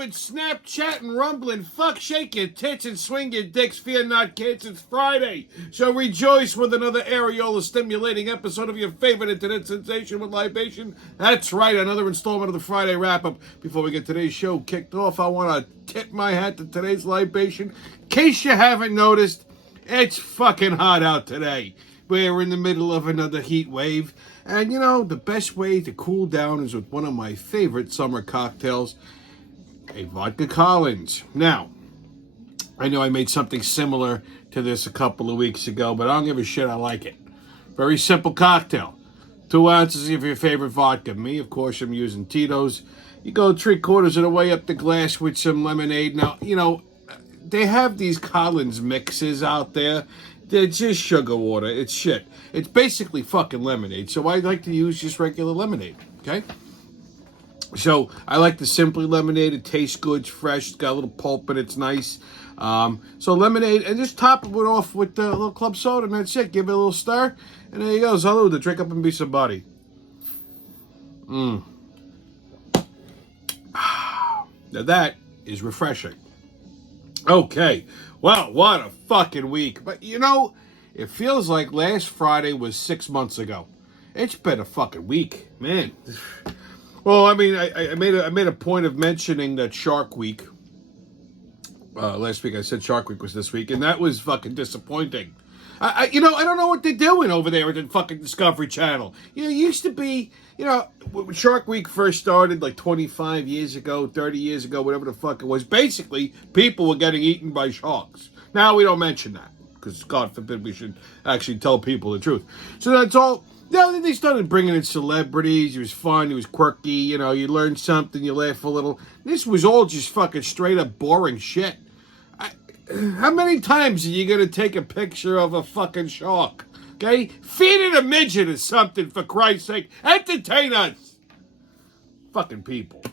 been Snapchatting, rumbling, fuck, shake your tits and swing your dicks, fear not, kids, it's Friday. So rejoice with another areola-stimulating episode of your favorite internet sensation with libation. That's right, another installment of the Friday wrap-up. Before we get today's show kicked off, I want to tip my hat to today's libation. In case you haven't noticed, it's fucking hot out today. We're in the middle of another heat wave. And, you know, the best way to cool down is with one of my favorite summer cocktails, a vodka Collins. Now, I know I made something similar to this a couple of weeks ago, but I don't give a shit. I like it. Very simple cocktail. 2 ounces of your favorite vodka. Me, of course, I'm using Tito's. You go 3/4 of the way up the glass with some lemonade. Now, you know, they have these Collins mixes out there. They're just sugar water. It's shit. It's basically fucking lemonade. So I like to use just regular lemonade, okay? So I like the Simply lemonade. It tastes good, it's fresh, it's got a little pulp and it's nice. So lemonade, and just top it off with a little club soda, and that's it. Give it a little stir, and there you go. Salud, drink up and be somebody. Now that is refreshing. Okay, well, what a fucking week. But, you know, it feels like last Friday was 6 months ago. It's been a fucking week, man. Well, I mean, I made a point of mentioning that Shark Week. Last week I said Shark Week was this week, and that was fucking disappointing. I don't know what they're doing over there at the fucking Discovery Channel. You know, it used to be, you know, when Shark Week first started, like 25 years ago, 30 years ago, whatever the fuck it was, basically, people were getting eaten by sharks. Now we don't mention that, because God forbid we should actually tell people the truth. So that's all. You know, they started bringing in celebrities. It was fun. It was quirky. You know, you learned something. You laugh a little. This was all just fucking straight up boring shit. How many times are you going to take a picture of a fucking shark? Okay? Feed it a midget or something, for Christ's sake. Entertain us. Fucking people.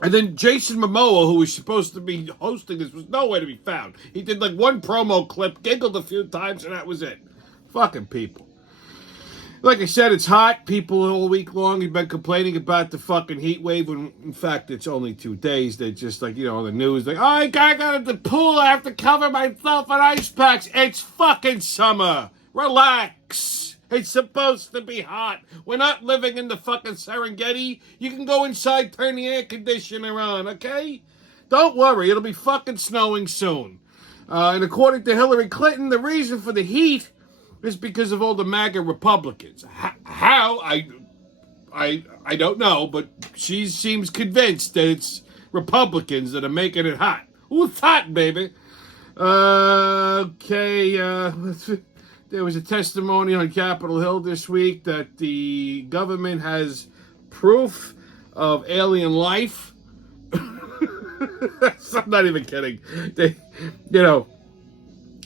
And then Jason Momoa, who was supposed to be hosting this, was nowhere to be found. He did like one promo clip, giggled a few times, and that was it. Fucking people. Like I said, it's hot. People all week long have been complaining about the fucking heat wave. When in fact, it's only 2 days. They're just like, you know, on the news, like, oh, I got at the pool. I have to cover myself in ice packs. It's fucking summer. Relax. It's supposed to be hot. We're not living in the fucking Serengeti. You can go inside, turn the air conditioner on, okay? Don't worry. It'll be fucking snowing soon. And according to Hillary Clinton, the reason for the heat is because of all the MAGA Republicans. How? I don't know, but she seems convinced that it's Republicans that are making it hot. Ooh, it's hot, baby. Okay, there was a testimony on Capitol Hill this week that the government has proof of alien life. I'm not even kidding. They, you know,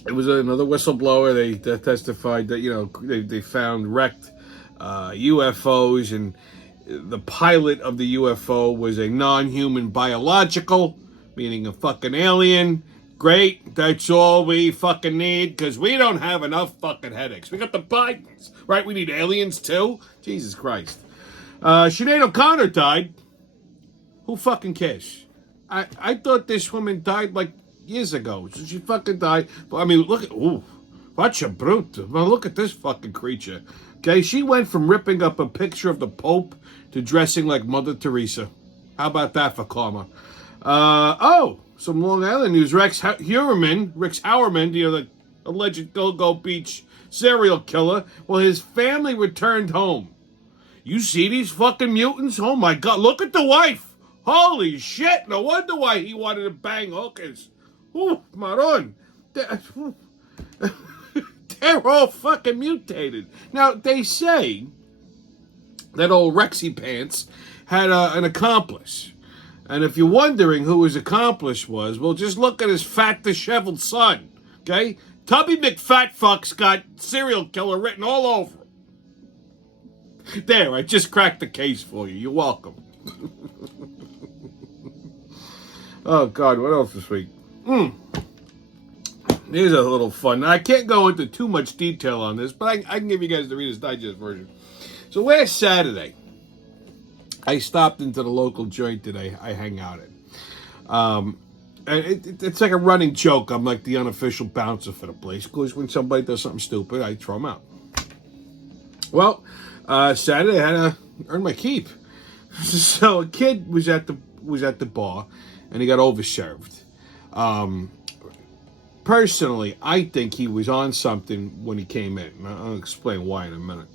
it was another whistleblower. They testified that, you know, they found wrecked UFOs, and the pilot of the UFO was a non-human biological, meaning a fucking alien. Great, that's all we fucking need, because we don't have enough fucking headaches. We got the Bidens, right? We need aliens too? Jesus Christ. Sinead O'Connor died. Who fucking cares? I thought this woman died like years ago. So she fucking died. But I mean, look at, ooh, what a brute. Well, look at this fucking creature. Okay, she went from ripping up a picture of the Pope to dressing like Mother Teresa. How about that for karma? Some Long Island news. Rex Hauerman, you know, the alleged Go-Go Beach serial killer. Well, his family returned home. You see these fucking mutants? Oh my God, look at the wife. Holy shit, no wonder why he wanted to bang hookers. Ooh, Maron. They're all fucking mutated. Now, they say that old Rexy Pants had an accomplice. And if you're wondering who his accomplice was, well, just look at his fat, disheveled son. Okay? Tubby McFatfuck's got serial killer written all over him. There, I just cracked the case for you. You're welcome. Oh, God, what else this week? Here's a little fun. Now, I can't go into too much detail on this, but I can give you guys the Reader's Digest version. So last Saturday, I stopped into the local joint that I hang out at. And it's like a running joke. I'm like the unofficial bouncer for the place because when somebody does something stupid, I throw them out. Well, Saturday I had to earn my keep. So a kid was at the bar, and he got overserved. Personally, I think he was on something when he came in. And I'll explain why in a minute.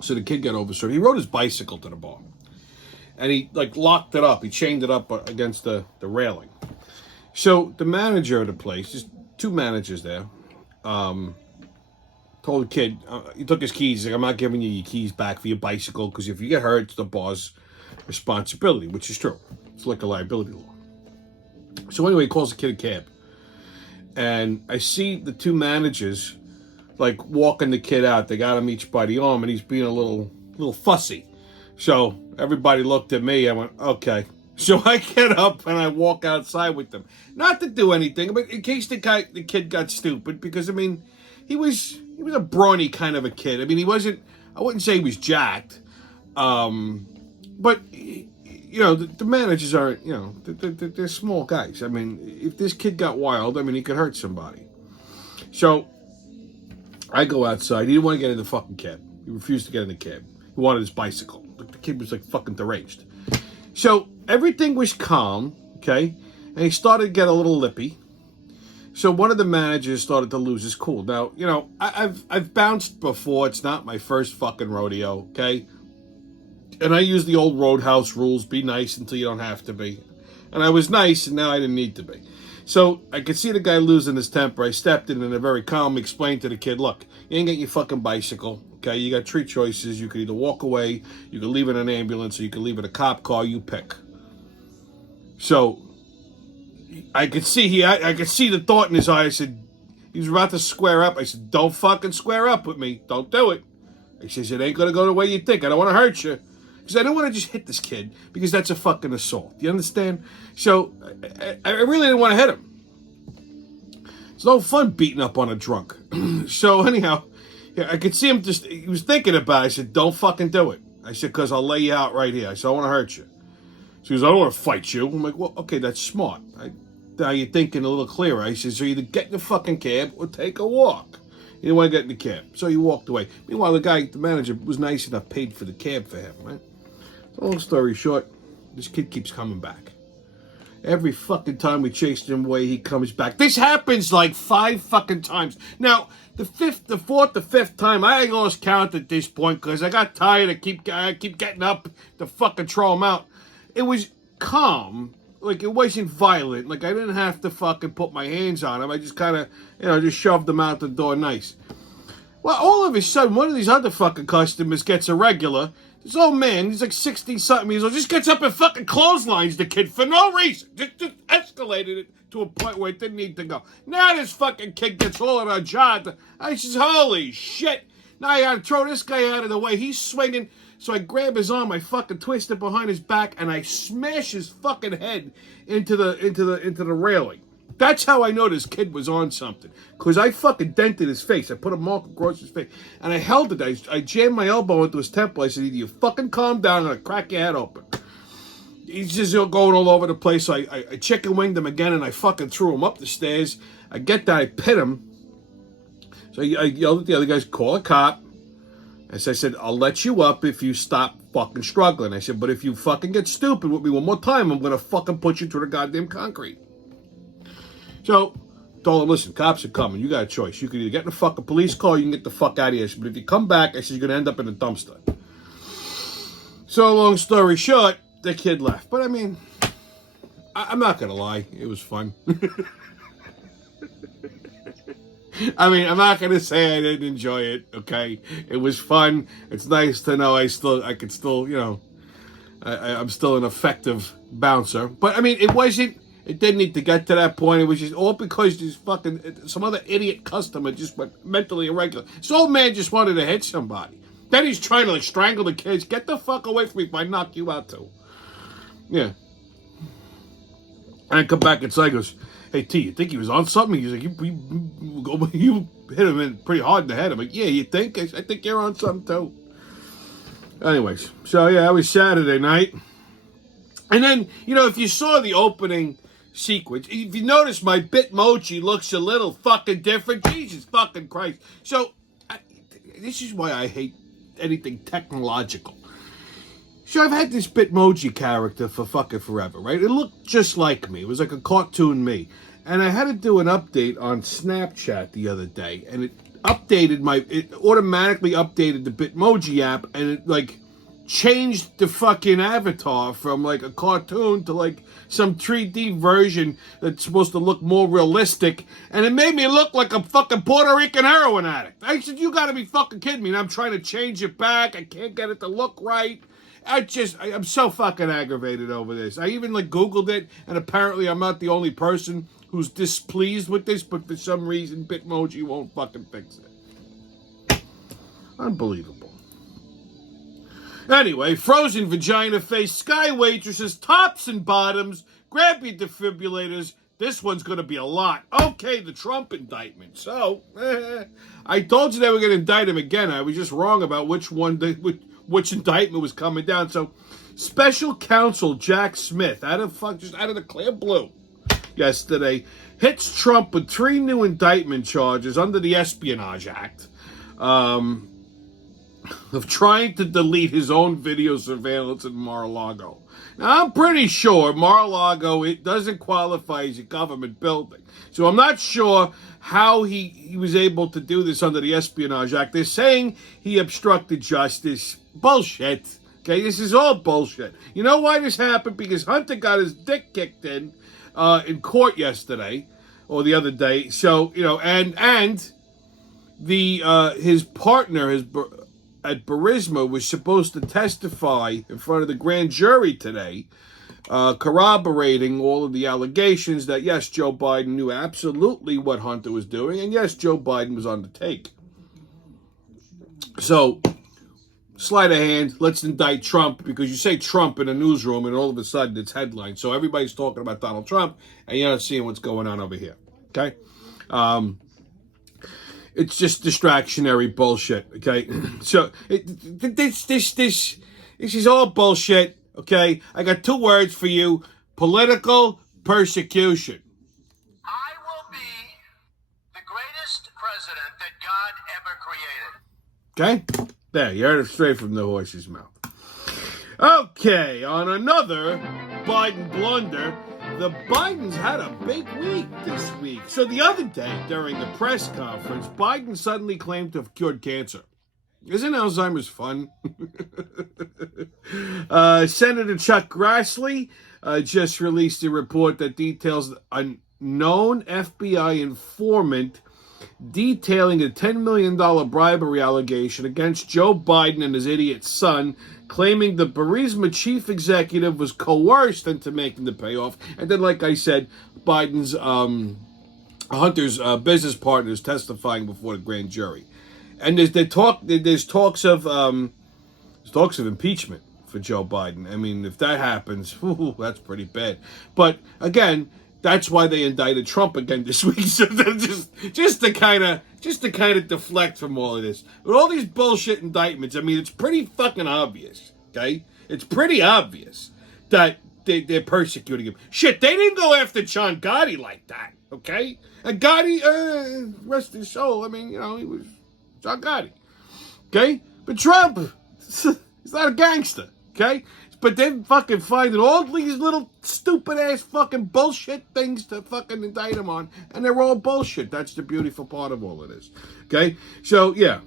So the kid got overserved. He rode his bicycle to the bar, and he like locked it up. He chained it up against the railing. So the manager of the place, just two managers there, told the kid, he took his keys. He's like, I'm not giving you your keys back for your bicycle because if you get hurt, it's the bar's responsibility, which is true. It's like a liability law. So anyway, he calls the kid a cab. And I see the two managers like walking the kid out. They got him each by the arm, and he's being a little fussy. So everybody looked at me. I went, okay. So I get up and I walk outside with them, not to do anything, but in case the kid got stupid. Because I mean, he was a brawny kind of a kid. I mean, he wasn't. I wouldn't say he was jacked, but you know, the managers aren't. You know, they're small guys. I mean, if this kid got wild, I mean, he could hurt somebody. So I go outside. He didn't want to get in the fucking cab. He refused to get in the cab. He wanted his bicycle. Like the kid was like fucking deranged. So everything was calm, okay, and he started to get a little lippy. So one of the managers started to lose his cool. Now, you know, I've bounced before. It's not my first fucking rodeo, okay? And I use the old Roadhouse rules: be nice until you don't have to be. And I was nice, and now I didn't need to be. So I could see the guy losing his temper. I stepped in and very calmly explained to the kid, look, you ain't getting your fucking bicycle, okay? You got three choices. You could either walk away, you could leave it in an ambulance, or you could leave it in a cop car. You pick. So I could see I could see the thought in his eye. I said, he was about to square up. I said, don't fucking square up with me. Don't do it. I says, it ain't going to go the way you think. I don't want to hurt you. Because I don't want to just hit this kid, because that's a fucking assault. You understand? So I really didn't want to hit him. It's no fun beating up on a drunk. So anyhow, yeah, I could see him just, he was thinking about it. I said, don't fucking do it. I said, because I'll lay you out right here. I said, I want to hurt you. So he goes, I don't want to fight you. I'm like, well, okay, that's smart. Now you're thinking a little clearer. I said, so either get in the fucking cab or take a walk. He didn't want to get in the cab. So he walked away. Meanwhile, the manager, was nice enough, paid for the cab for him, right? So long story short, this kid keeps coming back. Every fucking time we chase him away, he comes back. This happens like 5 fucking times. Now, the fifth time, I lost count at this point because I got tired. I keep getting up to fucking throw him out. It was calm. Like, it wasn't violent. Like, I didn't have to fucking put my hands on him. I just kind of, just shoved him out the door nice. Well, all of a sudden, one of these other fucking customers gets a regular. This old man, he's like 60-something years old, just gets up and fucking clotheslines the kid for no reason. Just escalated it to a point where it didn't need to go. Now this fucking kid gets all in our jaw. I says, holy shit. Now I gotta throw this guy out of the way. He's swinging. So I grab his arm, I fucking twist it behind his back, and I smash his fucking head into the railing. That's how I know this kid was on something. Because I fucking dented his face. I put a mark across his face. And I held it. I jammed my elbow into his temple. I said, either you fucking calm down or I'll crack your head open. He's just going all over the place. So I chicken winged him again, and I fucking threw him up the stairs. I get that. I pit him. So I yelled at the other guys, call a cop. As I said, I'll let you up if you stop fucking struggling. I said, but if you fucking get stupid with me one more time, I'm going to fucking put you through the goddamn concrete. So, told him, listen, cops are coming. You got a choice. You can either get in a fucking police car or you can get the fuck out of here. But if you come back, I said, you're going to end up in a dumpster. So, long story short, the kid left. But, I mean, I'm not going to lie. It was fun. I mean, I'm not going to say I didn't enjoy it, okay? It was fun. It's nice to know I could still, I'm still an effective bouncer. But, I mean, it didn't need to get to that point. It was just all because some other idiot customer just went mentally irregular. This old man just wanted to hit somebody. Then he's trying to, strangle the kids. Get the fuck away from me if I knock you out, too. Yeah. And I come back inside and goes, hey, T, you think he was on something? He's like, you hit him pretty hard in the head. I'm like, yeah, you think? I think you're on something, too. Anyways, so, yeah, it was Saturday night. And then, if you saw the opening sequence, if you notice my Bitmoji looks a little fucking different. Jesus fucking Christ. So, this is why I hate anything technological. So I've had this Bitmoji character for fucking forever, right? It looked just like me. It was like a cartoon me. And I had to do an update on Snapchat the other day, and it automatically updated the Bitmoji app, and it changed the fucking avatar from like a cartoon to like some 3D version that's supposed to look more realistic, and it made me look like a fucking Puerto Rican heroin addict. I said, you gotta be fucking kidding me. And I'm trying to change it back. I can't get it to look right. I'm so fucking aggravated over this. I even Googled it, and apparently I'm not the only person who's displeased with this, but for some reason Bitmoji won't fucking fix it. Unbelievable. Anyway, frozen vagina face, sky waitresses, tops and bottoms, grab your defibrillators. This one's going to be a lot. Okay, the Trump indictment. So, I told you they were going to indict him again. I was just wrong about which indictment was coming down. So, special counsel Jack Smith, out of the clear blue, yesterday, hits Trump with 3 new indictment charges under the Espionage Act of trying to delete his own video surveillance in Mar-a-Lago. Now, I'm pretty sure Mar-a-Lago, it doesn't qualify as a government building. So I'm not sure how he was able to do this under the Espionage Act. They're saying he obstructed justice. Bullshit. Okay, this is all bullshit. You know why this happened? Because Hunter got his dick kicked in court yesterday or the other day. So, and his partner at Burisma was supposed to testify in front of the grand jury today, corroborating all of the allegations that, yes, Joe Biden knew absolutely what Hunter was doing, and yes, Joe Biden was on the take. So, sleight of hand, let's indict Trump, because you say Trump in a newsroom and all of a sudden it's headlines. So everybody's talking about Donald Trump and you're not seeing what's going on over here. Okay? It's just distractionary bullshit. Okay? So this is all bullshit. Okay? I got 2 words for you. Political persecution. I will be the greatest president that God ever created. Okay? There, you heard it straight from the horse's mouth. Okay, on another Biden blunder, the Bidens had a big week this week. So the other day, during the press conference, Biden suddenly claimed to have cured cancer. Isn't Alzheimer's fun? Senator Chuck Grassley just released a report that details a known FBI informant detailing a $10 million bribery allegation against Joe Biden and his idiot son, claiming the Burisma chief executive was coerced into making the payoff. And then, like I said, Biden's Hunter's business partners testifying before the grand jury. And there's talks of impeachment for Joe Biden. I mean, if that happens, that's pretty bad. But again, that's why they indicted Trump again this week. So just to kind of deflect from all of this. With all these bullshit indictments, I mean, it's pretty fucking obvious, okay? It's pretty obvious that they're persecuting him. Shit, they didn't go after John Gotti like that, okay? And Gotti, rest his soul, I mean, he was John Gotti, okay? But Trump, he's not a gangster, okay? But they're fucking finding all these little stupid-ass fucking bullshit things to fucking indict him on. And they're all bullshit. That's the beautiful part of all of this. Okay? So, yeah.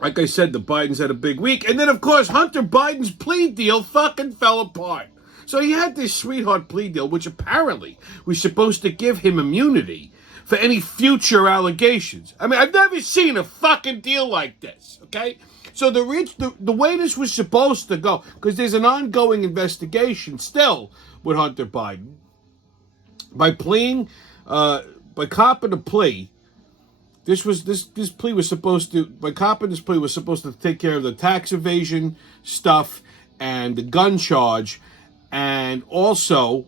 Like I said, the Bidens had a big week. And then, of course, Hunter Biden's plea deal fucking fell apart. So he had this sweetheart plea deal, which apparently was supposed to give him immunity for any future allegations. I mean, I've never seen a fucking deal like this. Okay? So the way this was supposed to go, because there's an ongoing investigation still with Hunter Biden, by copping a plea, this plea was supposed to take care of the tax evasion stuff and the gun charge, and also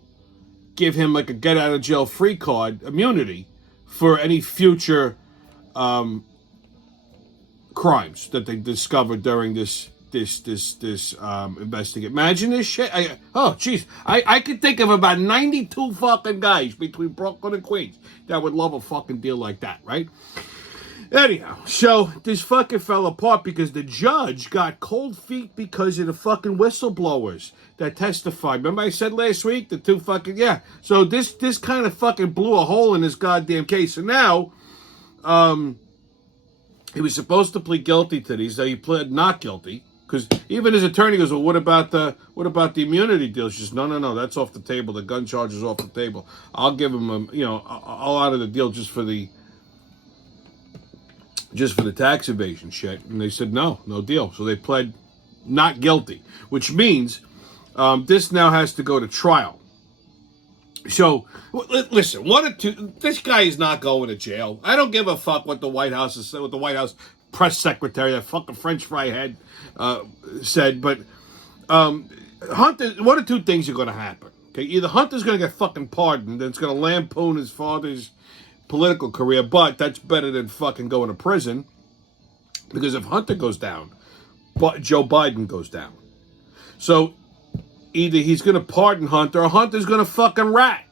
give him like a get out of jail free card immunity for any future crimes that they discovered during this investigate. Imagine this shit. I could think of about 92 fucking guys between Brooklyn and Queens that would love a fucking deal like that, right? Anyhow, so this fucking fell apart because the judge got cold feet because of the fucking whistleblowers that testified. Remember I said last week, the two fucking, yeah. So this kind of fucking blew a hole in this goddamn case. And now, he was supposed to plead guilty to these, so he pled not guilty. Because even his attorney goes, well, what about the immunity deal? She says, no, that's off the table. The gun charge is off the table. I'll give him I'll out of the deal just for the tax evasion shit. And they said, no deal. So they pled not guilty, which means this now has to go to trial. So, listen, this guy is not going to jail. I don't give a fuck what the White House press secretary, that fucking French fry head, said. But Hunter, one of two things are going to happen. Okay, either Hunter's going to get fucking pardoned, and it's going to lampoon his father's political career, but that's better than fucking going to prison. Because if Hunter goes down, Joe Biden goes down. So either he's going to pardon Hunter, or Hunter's going to fucking rat.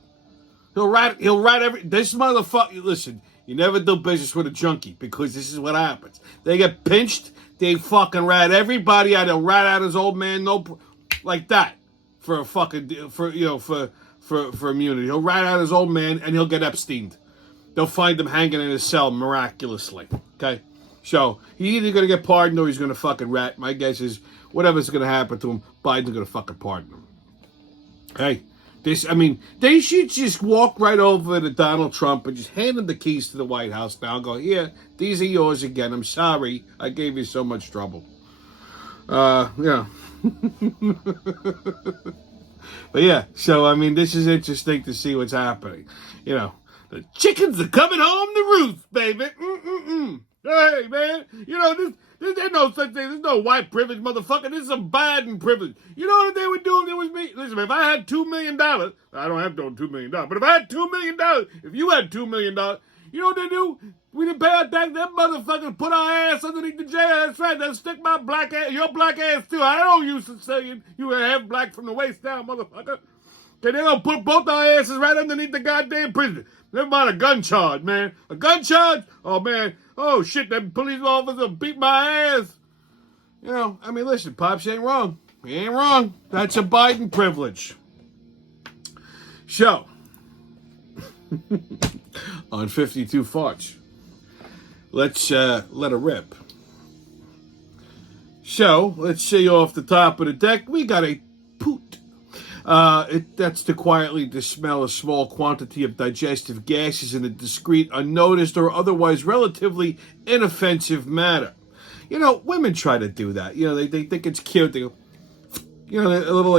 He'll rat this motherfucker. Listen, you never do business with a junkie, because this is what happens. They get pinched, they fucking rat everybody out. They'll rat out his old man, like that, for a fucking for immunity. He'll rat out his old man, and he'll get Epsteined. They'll find him hanging in his cell miraculously. Okay, so he's either gonna get pardoned or he's gonna fucking rat. My guess is whatever's gonna happen to him, Biden's gonna fucking pardon him. Hey, they should just walk right over to Donald Trump and just hand him the keys to the White House now and go, here, these are yours again. I'm sorry I gave you so much trouble. Yeah. But yeah, so this is interesting to see what's happening. The chickens are coming home to roost, baby. Hey, man, there's no such thing. There's no white privilege, motherfucker. This is some Biden privilege. You know what they were doing? It was me. Listen, if I had $2 million, I don't have $2 million, but if I had $2 million, if you had $2 million, you know what they do? We didn't pay our tax. Them motherfuckers put our ass underneath the jail. That's right. They'll stick my black ass, your black ass too. I don't used to say you were half black from the waist down, motherfucker. Okay, they're gonna put both our asses right underneath the goddamn prison. Never mind a gun charge, man. A gun charge? Oh, man. Oh, shit, that police officer beat my ass. Listen, Pops ain't wrong. He ain't wrong. That's a Biden privilege. So, on 52 farts, let's let her rip. So, let's say off the top of the deck, we got a poot. That's to quietly smell a small quantity of digestive gases in a discreet, unnoticed, or otherwise relatively inoffensive manner. Women try to do that. They think it's cute. They go, a little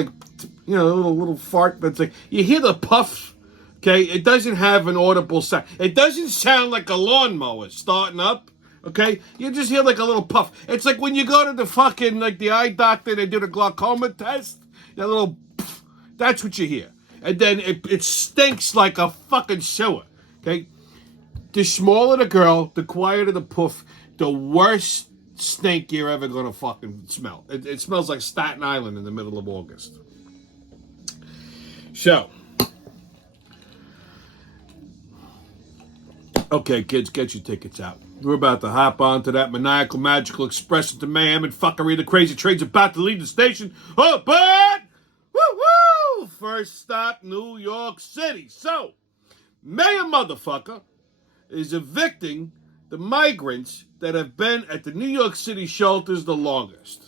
little fart, but it's like, you hear the puff, okay? It doesn't have an audible sound. It doesn't sound like a lawnmower starting up, okay? You just hear like a little puff. It's like when you go to the fucking, the eye doctor, they do the glaucoma test, that little puff, that's what you hear. And then it stinks like a fucking sewer, okay? The smaller the girl, the quieter the puff, the worse stink you're ever going to fucking smell. It smells like Staten Island in the middle of August. So, okay, kids, get your tickets out. We're about to hop onto that maniacal, magical express into mayhem and fuckery. The crazy train's about to leave the station. Oh, but woo! First stop, New York City. So, Mayor Motherfucker is evicting the migrants that have been at the New York City shelters the longest.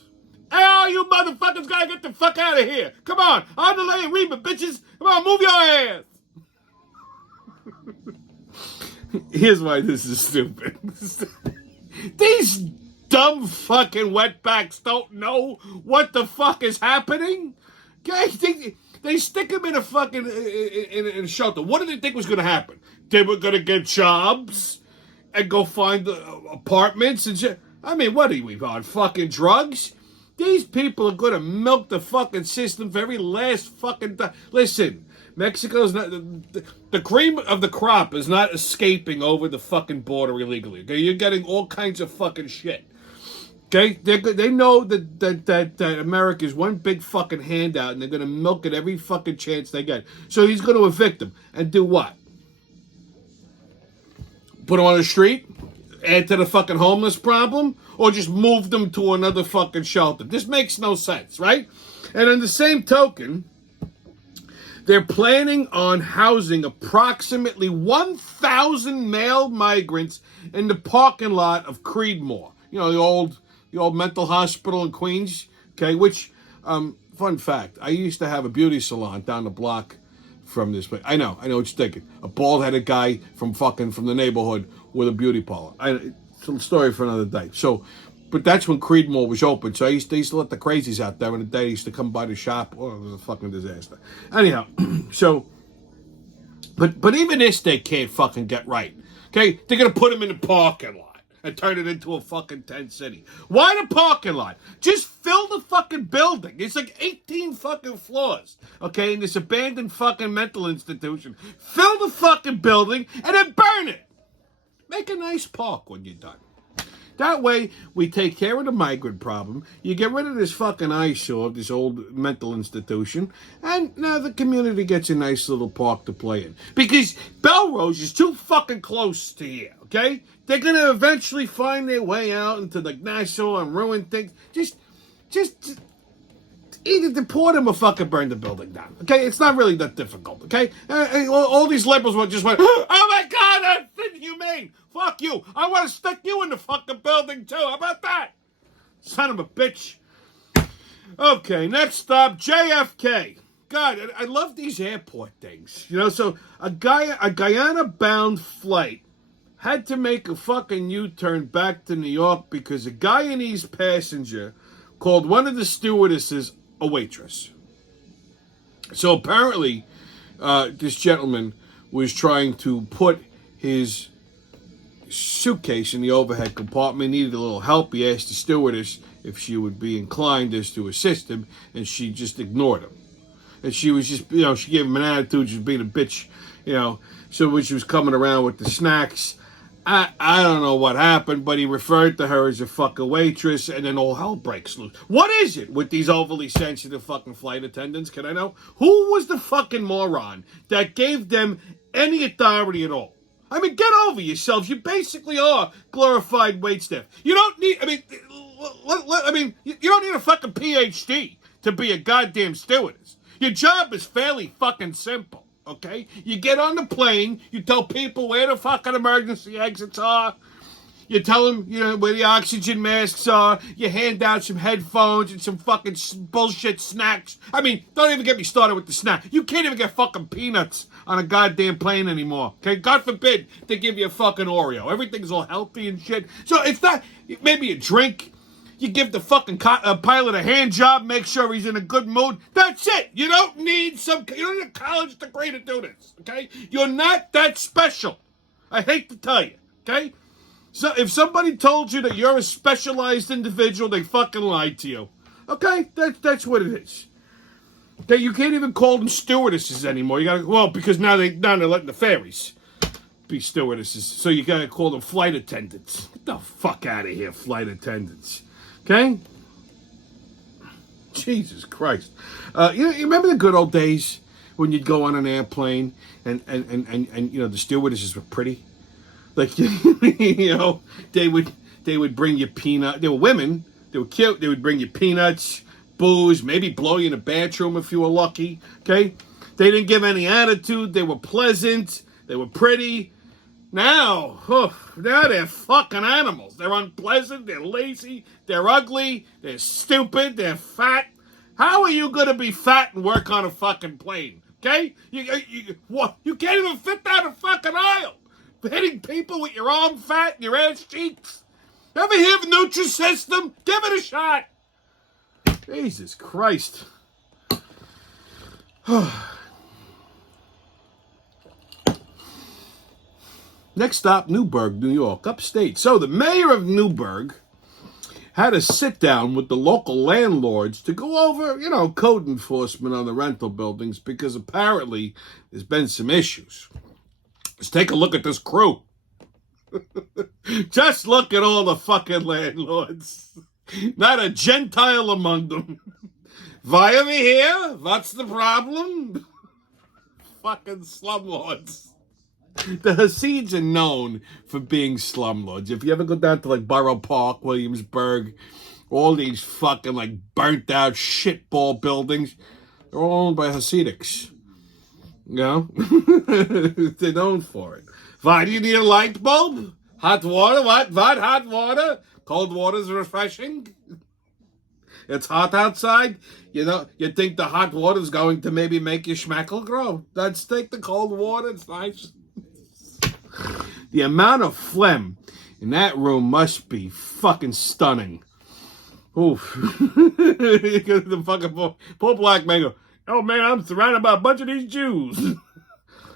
Hey, all you motherfuckers gotta get the fuck out of here. Come on, on the lane, Reba, bitches. Come on, move your ass. Here's why this is stupid. These dumb fucking wetbacks don't know what the fuck is happening. Okay, they stick them in a fucking in a shelter. What did they think was going to happen? They were going to get jobs and go find apartments and shit. What are we on, fucking drugs? These people are going to milk the fucking system for every last fucking time. Listen, Mexico's not, the cream of the crop is not escaping over the fucking border illegally. Okay, you're getting all kinds of fucking shit. Okay, they know that America is one big fucking handout, and they're gonna milk it every fucking chance they get. So he's gonna evict them and do what? Put them on the street, add to the fucking homeless problem, or just move them to another fucking shelter? This makes no sense, right? And on the same token, they're planning on housing approximately 1,000 male migrants in the parking lot of Creedmoor. You know, the old mental hospital in Queens. Okay, which, fun fact, I used to have a beauty salon down the block from this place. I know what you're thinking. A bald-headed guy from the neighborhood with a beauty parlor. It's a story for another day. So, but that's when Creedmoor was open. So they used to let the crazies out there, and the day they used to come by the shop. Oh, it was a fucking disaster. Anyhow, so, but even this they can't fucking get right. Okay, they're gonna put them in the parking lot and turn it into a fucking tent city. Why the parking lot? Just fill the fucking building. It's like 18 fucking floors, okay, in this abandoned fucking mental institution. Fill the fucking building and then burn it. Make a nice park when you're done. That way, we take care of the migrant problem. You get rid of this fucking eyesore of this old mental institution, and now the community gets a nice little park to play in. Because Belrose is too fucking close to here, okay? They're gonna eventually find their way out into the Nassau and ruin things. Just either deport them or fucking burn the building down, okay? It's not really that difficult, okay? All these liberals just went, oh my God, that's inhumane. Fuck you. I want to stick you in the fucking building too. How about that? Son of a bitch. Okay, next stop, JFK. God, I love these airport things. You know, so a Guyana-bound flight had to make a fucking U-turn back to New York because a Guyanese passenger called one of the stewardesses a waitress. So apparently, this gentleman was trying to put his suitcase in the overhead compartment, needed a little help. He asked the stewardess if she would be inclined as to assist him, and she just ignored him. And she was just, she gave him an attitude, just being a bitch, So when she was coming around with the snacks, I don't know what happened, but he referred to her as a fucking waitress, and then all hell breaks loose. What is it with these overly sensitive fucking flight attendants? Can I know? Who was the fucking moron that gave them any authority at all? I mean, get over yourselves. You basically are glorified waitstaff. You don't need, you don't need a fucking PhD to be a goddamn stewardess. Your job is fairly fucking simple, okay? You get on the plane, you tell people where the fucking emergency exits are, you tell them, where the oxygen masks are, you hand out some headphones and some fucking bullshit snacks. I mean, don't even get me started with the snack. You can't even get fucking peanuts on a goddamn plane anymore, okay? God forbid they give you a fucking Oreo. Everything's all healthy and shit. So it's not, maybe a drink. You give the fucking pilot a hand job, make sure he's in a good mood. That's it. You don't need a college degree to do this, okay? You're not that special. I hate to tell you, okay? So if somebody told you that you're a specialized individual, they fucking lied to you. Okay? That's what it is. Okay, you can't even call them stewardesses anymore. You gotta, because now they're letting the ferries be stewardesses. So you gotta call them flight attendants. Get the fuck out of here, flight attendants. Okay? Jesus Christ. You remember the good old days when you'd go on an airplane and the stewardesses were pretty? Like, they would bring you peanuts. They were women. They were cute. They would bring you peanuts, booze, maybe blow you in the bathroom if you were lucky. Okay? They didn't give any attitude. They were pleasant. They were pretty. Now they're fucking animals. They're unpleasant. They're lazy. They're ugly. They're stupid. They're fat. How are you going to be fat and work on a fucking plane? Okay? You can't even fit down a fucking aisle. Hitting people with your arm fat and your ass cheeks. Ever hear of Nutrisystem? Give it a shot. Jesus Christ. Next stop, Newburgh, New York, upstate. So the mayor of Newburgh had a sit down with the local landlords to go over, code enforcement on the rental buildings because apparently there's been some issues. Let's take a look at this crew. Just look at all the fucking landlords. Not a Gentile among them. Why are we here? What's the problem? Fucking slumlords. The Hasids are known for being slumlords. If you ever go down to like Borough Park, Williamsburg, all these fucking like burnt out shitball buildings, they're all owned by Hasidics. You know? They're known for it. Why do you need a light bulb? Hot water? What? Hot water? Cold water is refreshing? It's hot outside? You know, you think the hot water is going to maybe make your schmeckle grow? Let's take the cold water. It's nice. The amount of phlegm in that room must be fucking stunning. Oof. The fucking poor black man go, oh man, I'm surrounded by a bunch of these Jews.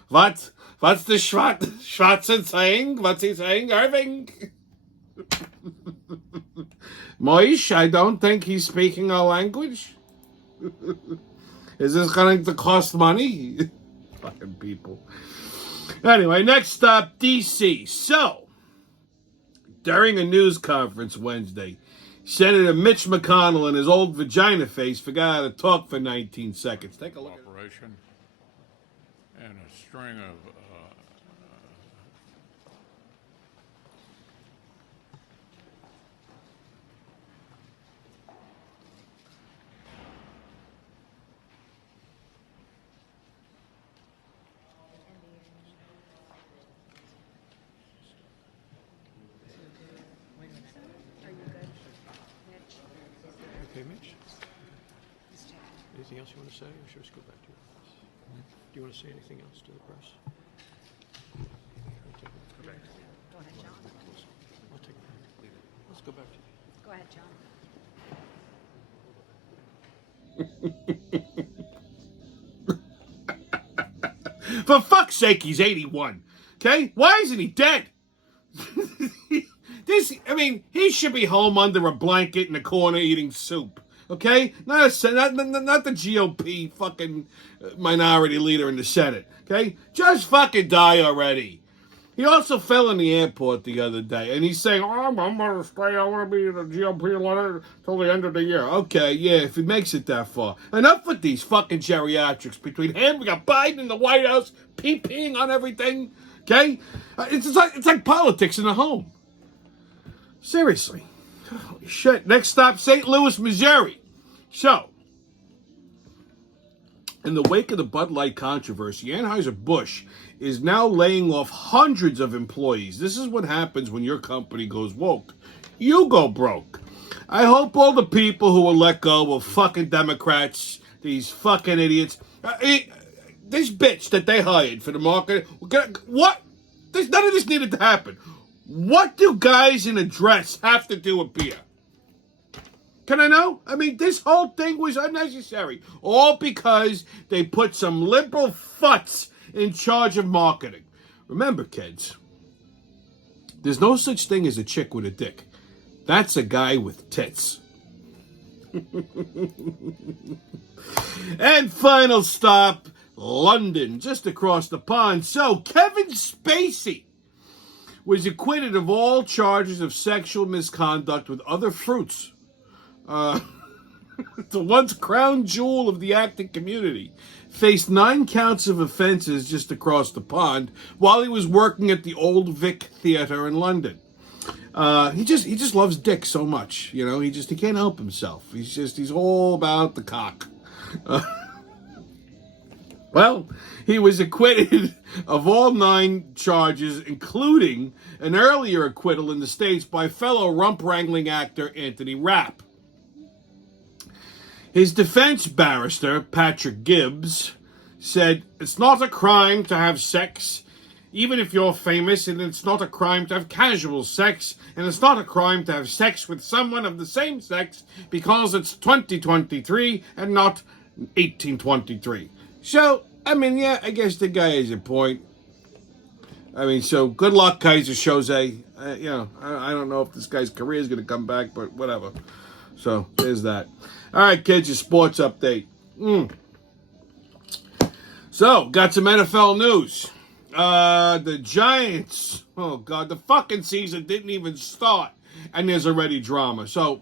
What? What's the Schwarzer saying? What's he saying, Irving? Moish, I don't think he's speaking our language. Is this going to cost money? Fucking people. Anyway, next up, D.C. So, during a news conference Wednesday, Senator Mitch McConnell and his old vagina face forgot how to talk for 19 seconds. Take a look. Operation and a string of Okay, Mitch? Anything else you want to say, or should we just go back to your office? Do you want to say anything else to the press? Go ahead, John. I'll take it. Let's go back to you. Go ahead, John. For fuck's sake, he's 81. Okay? Why isn't he dead? He should be home under a blanket in the corner eating soup. Okay? Not the GOP fucking minority leader in the Senate. Okay? Just fucking die already. He also fell in the airport the other day, and he's saying, I'm going to stay, I want to be in the GOP leader till the end of the year. Okay, yeah, if he makes it that far. Enough with these fucking geriatrics. Between him, we got Biden in the White House, peeing on everything. Okay? It's like politics in the home. Seriously. Holy shit. Next stop, St. Louis, Missouri. So, in the wake of the Bud Light controversy, Anheuser-Busch is now laying off hundreds of employees. This is what happens when your company goes woke. You go broke. I hope all the people who will let go of fucking Democrats, these fucking idiots, this bitch that they hired for the market, what? None of this needed to happen. What do guys in a dress have to do with beer? Can I know? I mean, this whole thing was unnecessary. All because they put some liberal futs in charge of marketing. Remember, kids, there's no such thing as a chick with a dick. That's a guy with tits. And final stop, London, just across the pond. So, Kevin Spacey was acquitted of all charges of sexual misconduct with other fruits. The once crown jewel of the acting community faced 9 counts of offenses just across the pond while he was working at the Old Vic Theatre in London. He just loves dick so much, you know. He can't help himself. He's all about the cock. Well, he was acquitted of all 9 charges, including an earlier acquittal in the States by fellow rump-wrangling actor Anthony Rapp. His defense barrister, Patrick Gibbs, said, it's not a crime to have sex, even if you're famous, and it's not a crime to have casual sex, and it's not a crime to have sex with someone of the same sex because it's 2023 and not 1823. So, I mean, yeah, I guess the guy has a point. I mean, so good luck, Kaiser Soze. I don't know if this guy's career is going to come back, but whatever. So, there's that. All right, kids, your sports update. So, got some NFL news. The Giants, oh God, the fucking season didn't even start, and there's already drama. So,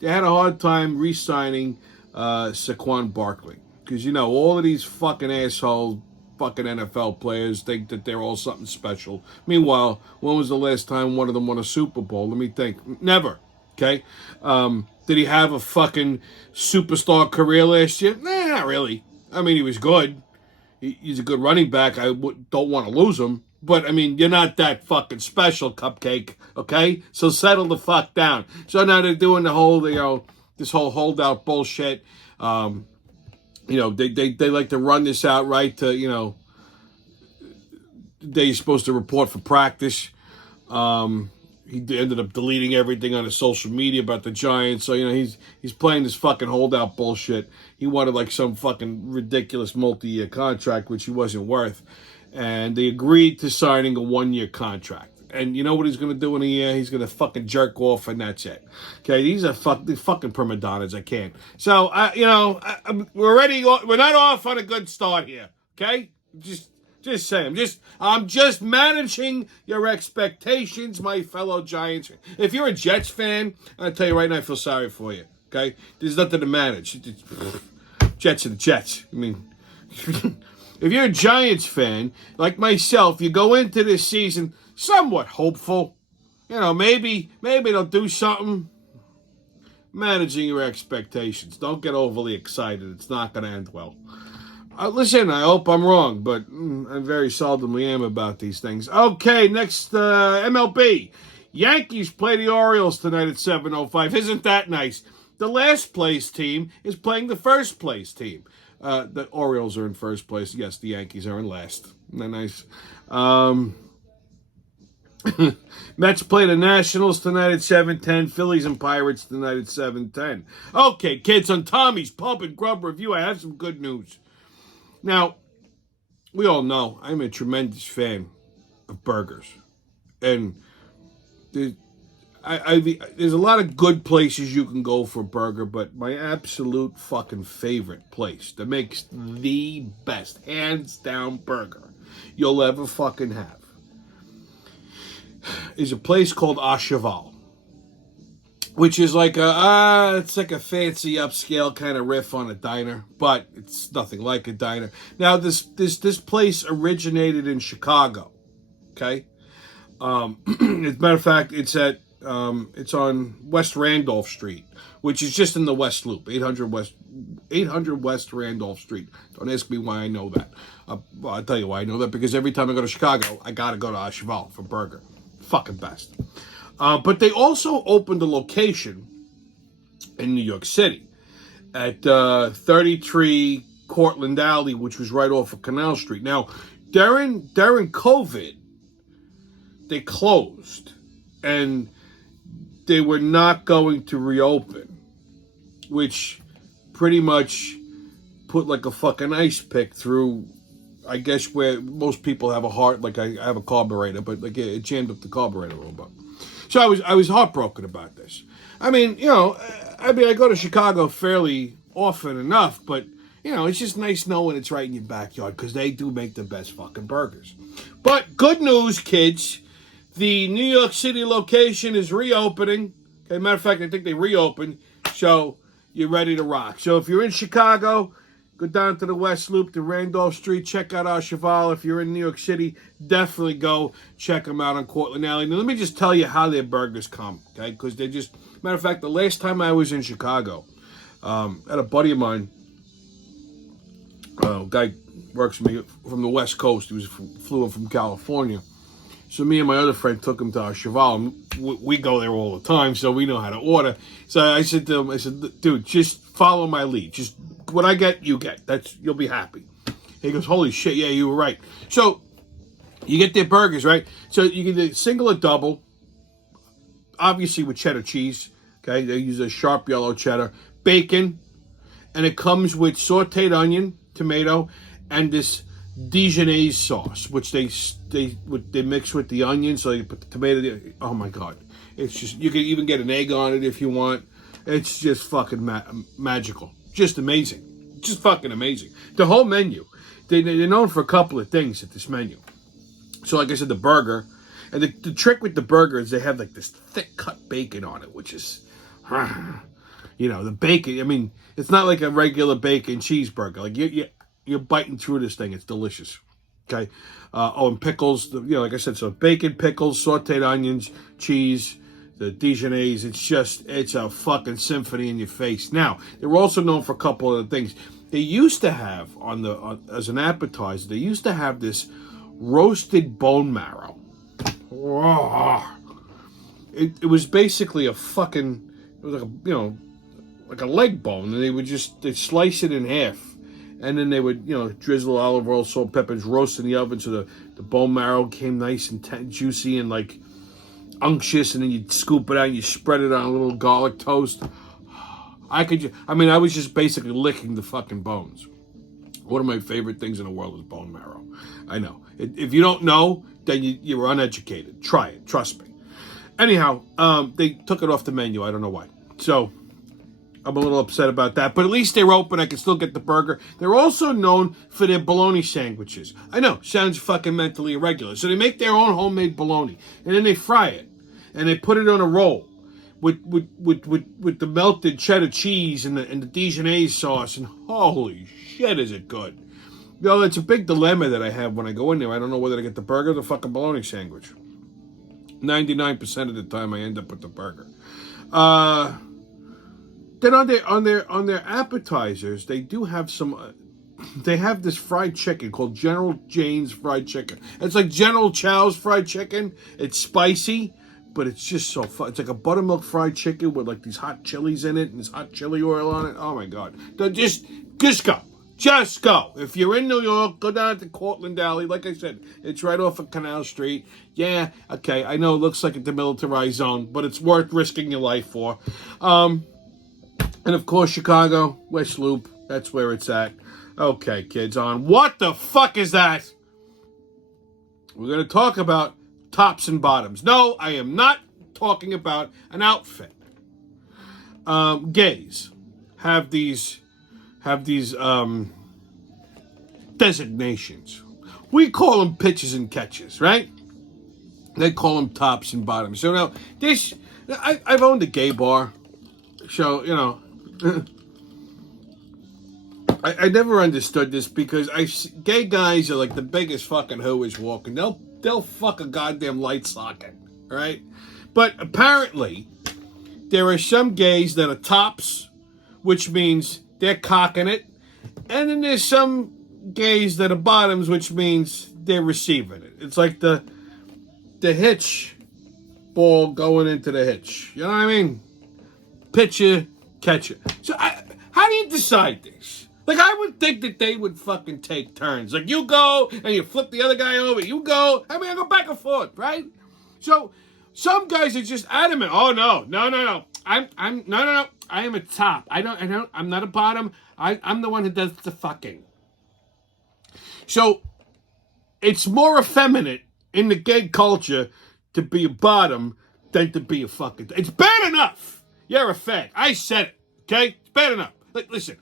they had a hard time re-signing Saquon Barkley. Because, you know, all of these fucking assholes, fucking NFL players think that they're all something special. Meanwhile, when was the last time one of them won a Super Bowl? Let me think. Never. Okay? Did he have a fucking superstar career last year? Nah, not really. I mean, he was good. He's a good running back. I don't want to lose him. But, I mean, you're not that fucking special, Cupcake, okay? So settle the fuck down. So now they're doing the whole, you know, this whole holdout bullshit. You know, they like to run this out right to, you know, the day he's supposed to report for practice. He ended up deleting everything on his social media about the Giants. So, you know, he's playing this fucking holdout bullshit. He wanted like some fucking ridiculous multi-year contract, which he wasn't worth. And they agreed to signing a 1-year contract. And you know what he's going to do in a year? He's going to fucking jerk off, and that's it. Okay, these are fucking prima donnas. I can't. So, you know, we're not off on a good start here. Okay? Just saying. I'm just managing your expectations, my fellow Giants. If you're a Jets fan, I'll tell you right now, I feel sorry for you. Okay? There's nothing to manage. Jets are the Jets. I mean... If you're a Giants fan, like myself, you go into this season somewhat hopeful. You know, maybe they'll do something. Managing your expectations. Don't get overly excited. It's not going to end well. Listen, I hope I'm wrong, but I very seldomly am about these things. Okay, next MLB. Yankees play the Orioles tonight at 7:05. Isn't that nice? The last place team is playing the first place team. The Orioles are in first place. Yes, the Yankees are in last. Isn't that nice? Mets play the Nationals tonight at 7:10. Phillies and Pirates tonight at 7:10. Okay, kids, on Tommy's Pub and Grub Review, I have some good news. Now, we all know I'm a tremendous fan of burgers. And there's a lot of good places you can go for a burger, but my absolute fucking favorite place that makes the best, hands down burger you'll ever fucking have is a place called Au Cheval, which is like it's like a fancy upscale kind of riff on a diner, but it's nothing like a diner. Now, this place originated in Chicago, okay? As a matter of fact, it's on West Randolph Street, which is just in the West Loop, 800 West Randolph Street. Don't ask me why I know that. Well, I'll tell you why I know that, because every time I go to Chicago, I got to go to Au Cheval for burger. Fucking best. But they also opened a location in New York City at 33 Cortlandt Alley, which was right off of Canal Street. Now, during COVID, they closed, and they were not going to reopen, which pretty much put like a fucking ice pick through, I guess, where most people have a heart, like I have a carburetor, but like it jammed up the carburetor a little bit. So I was heartbroken about this. I mean, you know, I go to Chicago fairly often enough, but, you know, it's just nice knowing it's right in your backyard, because they do make the best fucking burgers. But good news, kids. The New York City location is reopening. Okay, matter of fact, I think they reopened, so you're ready to rock. So if you're in Chicago, go down to the West Loop to Randolph Street. Check out Au Cheval. If you're in New York City, definitely go check them out on Cortlandt Alley. Now, let me just tell you how their burgers come, okay? Because they just... Matter of fact, the last time I was in Chicago, I had a buddy of mine, a guy works for me from the West Coast. He flew in from California. So me and my other friend took him to Au Cheval. We go there all the time, so we know how to order. So I said to him, dude, just follow my lead. Just what I get, you get. You'll be happy. He goes, holy shit, yeah, you were right. So you get their burgers, right? So you get a single or double, obviously with cheddar cheese. Okay, they use a sharp yellow cheddar, bacon, and it comes with sautéed onion, tomato, and this Dijonnaise sauce, which they mix with the onion, so you put the tomato. Oh my god, it's just, you can even get an egg on it if you want. It's just fucking magical, just amazing, just fucking amazing. The whole menu, they're known for a couple of things at this menu. So like I said, the burger, and the trick with the burger is they have like this thick cut bacon on it, which is You know, the bacon. I mean, it's not like a regular bacon cheeseburger. Like you're biting through this thing. It's delicious. Okay. And pickles. Like I said, so bacon, pickles, sauteed onions, cheese, the Dijonnaise. It's a fucking symphony in your face. Now, they're also known for a couple other things. They used to have as an appetizer. They used to have this roasted bone marrow. It was basically it was like like a leg bone, and they'd slice it in half, and then they would drizzle olive oil, salt, peppers, roast in the oven so the bone marrow came nice and juicy and like unctuous, and then you'd scoop it out and you spread it on a little garlic toast. I was just basically licking the fucking bones. One of my favorite things in the world is bone marrow. I know. If you don't know, then you're uneducated. Try it. Trust me. Anyhow, they took it off the menu. I don't know why. So I'm a little upset about that. But at least they're open. I can still get the burger. They're also known for their bologna sandwiches. I know. Sounds fucking mentally irregular. So they make their own homemade bologna. And then they fry it. And they put it on a roll with the melted cheddar cheese and the Dijonnaise sauce. And holy shit, is it good. It's a big dilemma that I have when I go in there. I don't know whether to get the burger or the fucking bologna sandwich. 99% of the time I end up with the burger. Then on their appetizers, they do have some. They have this fried chicken called General Jane's fried chicken. It's like General Chow's fried chicken. It's spicy, but it's just so fun. It's like a buttermilk fried chicken with like these hot chilies in it and this hot chili oil on it. Oh my god! Just go. Just go. If you're in New York, go down to Cortland Alley. Like I said, it's right off of Canal Street. Yeah, okay, I know it looks like a demilitarized zone, but it's worth risking your life for. And of course, Chicago, West Loop, that's where it's at. Okay, kids, on. What the fuck is that? We're going to talk about tops and bottoms. No, I am not talking about an outfit. Gays have these designations. We call them pitches and catches, right? They call them tops and bottoms. So now, I've owned a gay bar. So, I never understood this because gay guys are like the biggest fucking hooers walking. They'll fuck a goddamn light socket, right? But apparently, there are some gays that are tops, which means they're cocking it. And then there's some gays that are bottoms, which means they're receiving it. It's like the hitch ball going into the hitch. You know what I mean? Pitcher, catcher. So how do you decide this? Like, I would think that they would fucking take turns. Like, you go, and you flip the other guy over. You go. I go back and forth, right? So some guys are just adamant. Oh, no. No. No. I am a top. I'm not a bottom. I'm the one who does the fucking. So it's more effeminate in the gay culture to be a bottom than to be a fucking. It's bad enough. You're a fag. I said it. Okay? It's bad enough. Like, listen,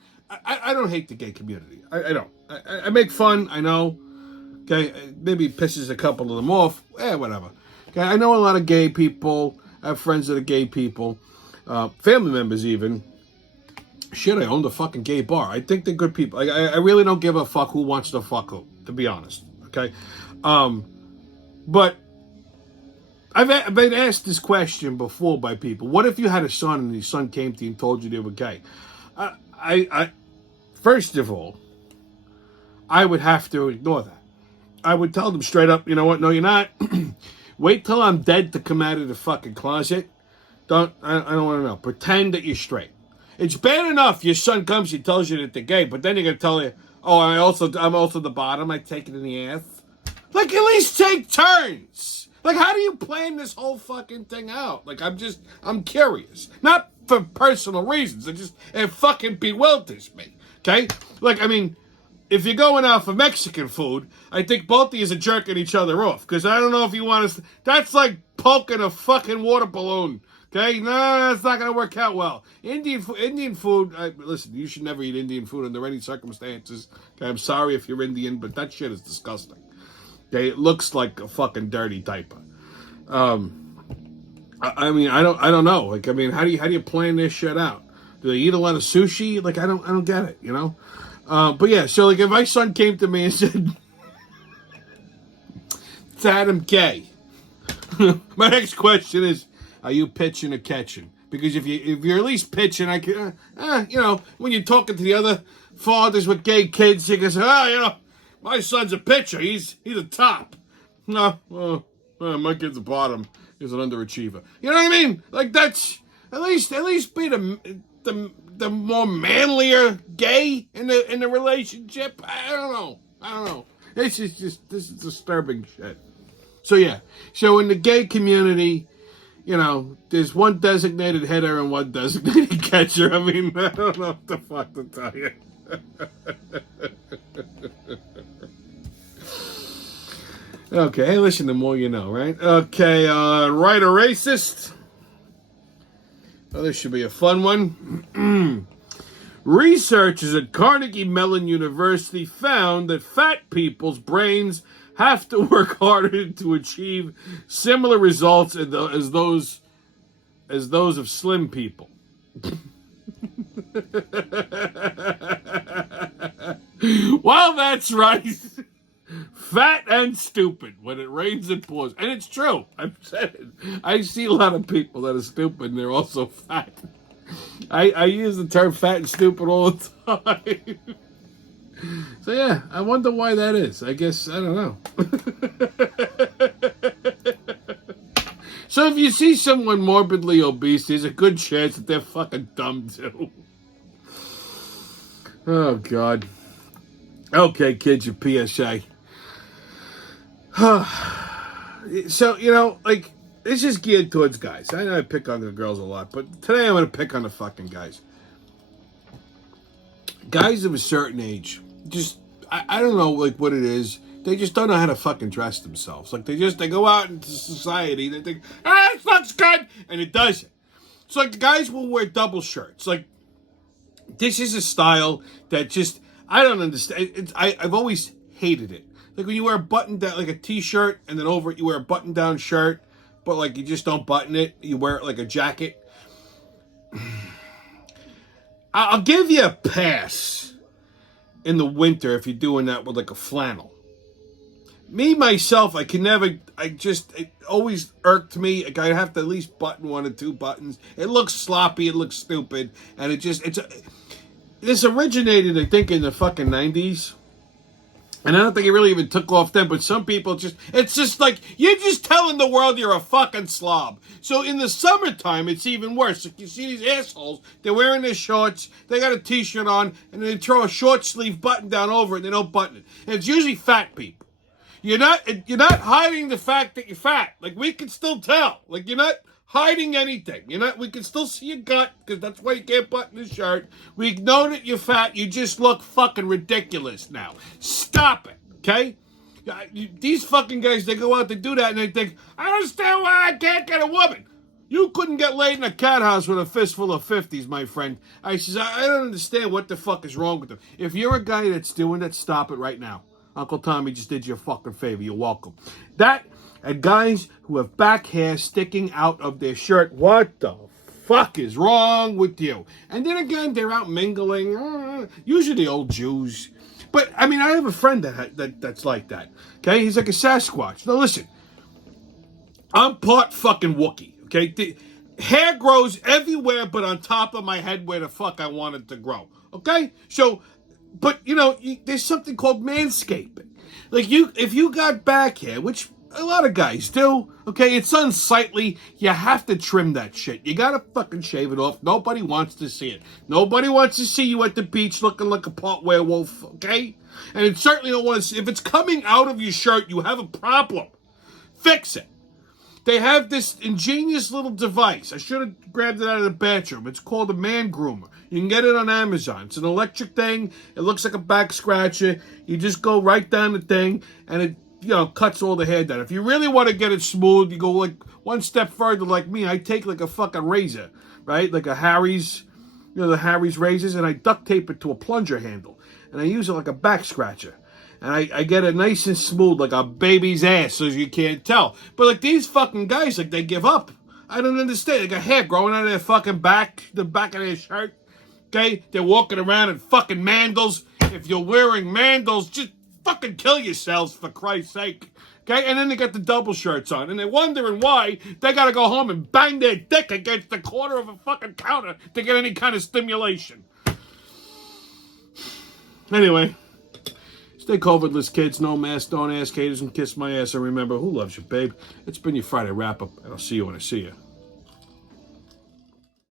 I don't hate the gay community. I don't. I make fun. I know. Okay? Maybe it pisses a couple of them off. Whatever. Okay? I know a lot of gay people. I have friends that are gay people. Family members even. Shit, I owned a fucking gay bar. I think they're good people. I really don't give a fuck who wants to fuck who, to be honest. Okay? But I've been asked this question before by people. What if you had a son and your son came to you and told you they were gay? First of all, I would have to ignore that. I would tell them straight up, you know what? No, you're not. Wait till I'm dead to come out of the fucking closet. I don't want to know. Pretend that you're straight. It's bad enough your son comes and tells you that they're gay, but then you're gonna tell you, oh, I'm also the bottom. I take it in the ass. Like, at least take turns. Like, how do you plan this whole fucking thing out? Like, I'm curious. Not for personal reasons. It fucking bewilders me. Okay? Like, I mean, if you're going out for Mexican food, I think both of you are jerking each other off. Because I don't know if you want to. That's like poking a fucking water balloon. Okay? No, that's not going to work out well. Indian food, listen, you should never eat Indian food under any circumstances. Okay? I'm sorry if you're Indian, but that shit is disgusting. Okay? It looks like a fucking dirty diaper. I mean, I don't know. Like, I mean, how do you plan this shit out? Do they eat a lot of sushi? Like, I don't get it, you know? But yeah, so like if my son came to me and said, it's Adam K. My next question is, are you pitching or catching? Because if you're at least pitching, I can, you know, when you're talking to the other fathers with gay kids, you can say, you know, my son's a pitcher. He's a top. No, my kid's a bottom. He's an underachiever. You know what I mean? Like that's at least be the more manlier gay in the relationship. I don't know. This is disturbing shit. So yeah, so in the gay community, you know, there's one designated hitter and one designated catcher. I mean, I don't know what the fuck to tell you. Okay, hey, listen, the more you know, right? Okay, right or racist? Oh, this should be a fun one. Researchers at Carnegie Mellon University found that fat people's brains have to work harder to achieve similar results as those of slim people. Well, that's right. Fat and stupid when it rains it pours. And it's true. I've said it. I see a lot of people that are stupid and they're also fat. I use the term fat and stupid all the time. So yeah, I wonder why that is. I guess, I don't know. So if you see someone morbidly obese, there's a good chance that they're fucking dumb too. Oh, God. Okay, kids, your PSA. So, you know, like, this is geared towards guys. I know I pick on the girls a lot, but today I'm going to pick on the fucking guys. Guys of a certain age, just, I don't know, like, what it is. They just don't know how to fucking dress themselves. Like, they go out into society, they think, this looks good, and it doesn't. So, like, the guys will wear double shirts. Like, this is a style that just, I don't understand. I've always hated it. Like, when you wear a button down, like a t-shirt, and then over it you wear a button-down shirt, but, like, you just don't button it. You wear it like a jacket. I'll give you a pass in the winter if you're doing that with, like, a flannel. Me, myself, it always irked me. Like, I have to at least button one or two buttons. It looks sloppy, it looks stupid, and this originated, I think, in the fucking 90s. And I don't think it really even took off then, but some people it's just like, you're just telling the world you're a fucking slob. So in the summertime, it's even worse. Like, you see these assholes, they're wearing their shorts, they got a t-shirt on, and they throw a short sleeve button down over it, and they don't button it. And it's usually fat people. You're not hiding the fact that you're fat. Like, we can still tell. Like, you're not hiding anything. We can still see your gut, because that's why you can't button the shirt. We know that you're fat. You just look fucking ridiculous now. Stop it, okay? These fucking guys, they go out to do that, and they think, I don't understand why I can't get a woman. You couldn't get laid in a cat house with a fistful of 50s, my friend. I don't understand what the fuck is wrong with them. If you're a guy that's doing that, stop it right now. Uncle Tommy just did you a fucking favor. You're welcome. That and guys who have back hair sticking out of their shirt. What the fuck is wrong with you? And then again, they're out mingling. Usually the old Jews. But, I mean, I have a friend that's like that. Okay? He's like a Sasquatch. Now, listen. I'm part fucking Wookiee. Okay? The hair grows everywhere but on top of my head where the fuck I want it to grow. Okay? So, but, you know, there's something called manscaping. Like, if you got back hair, which a lot of guys do, okay, it's unsightly. You have to trim that shit. You gotta fucking shave it off. Nobody wants to see it. Nobody wants to see you at the beach looking like a pot werewolf, okay? And it certainly don't want to see, if it's coming out of your shirt, you have a problem. Fix it. They have this ingenious little device. I should have grabbed it out of the bathroom. It's called a man groomer. You can get it on Amazon. It's an electric thing. It looks like a back scratcher. You just go right down the thing, and it, cuts all the hair down. If you really want to get it smooth, you go like one step further like me. I take like a fucking razor, right? Like a Harry's, the Harry's razors, and I duct tape it to a plunger handle. And I use it like a back scratcher. And I get it nice and smooth like a baby's ass, so you can't tell. But like these fucking guys, like they give up. I don't understand. They got hair growing out of their fucking back, the back of their shirt. Okay? They're walking around in fucking mandals. If you're wearing mandals, just fucking kill yourselves, for Christ's sake. Okay? And then they got the double shirts on. And they're wondering why they got to go home and bang their dick against the corner of a fucking counter to get any kind of stimulation. Anyway, stay COVIDless, kids. No mask, don't ask haters, and kiss my ass. And remember, who loves you, babe? It's been your Friday wrap-up, and I'll see you when I see you.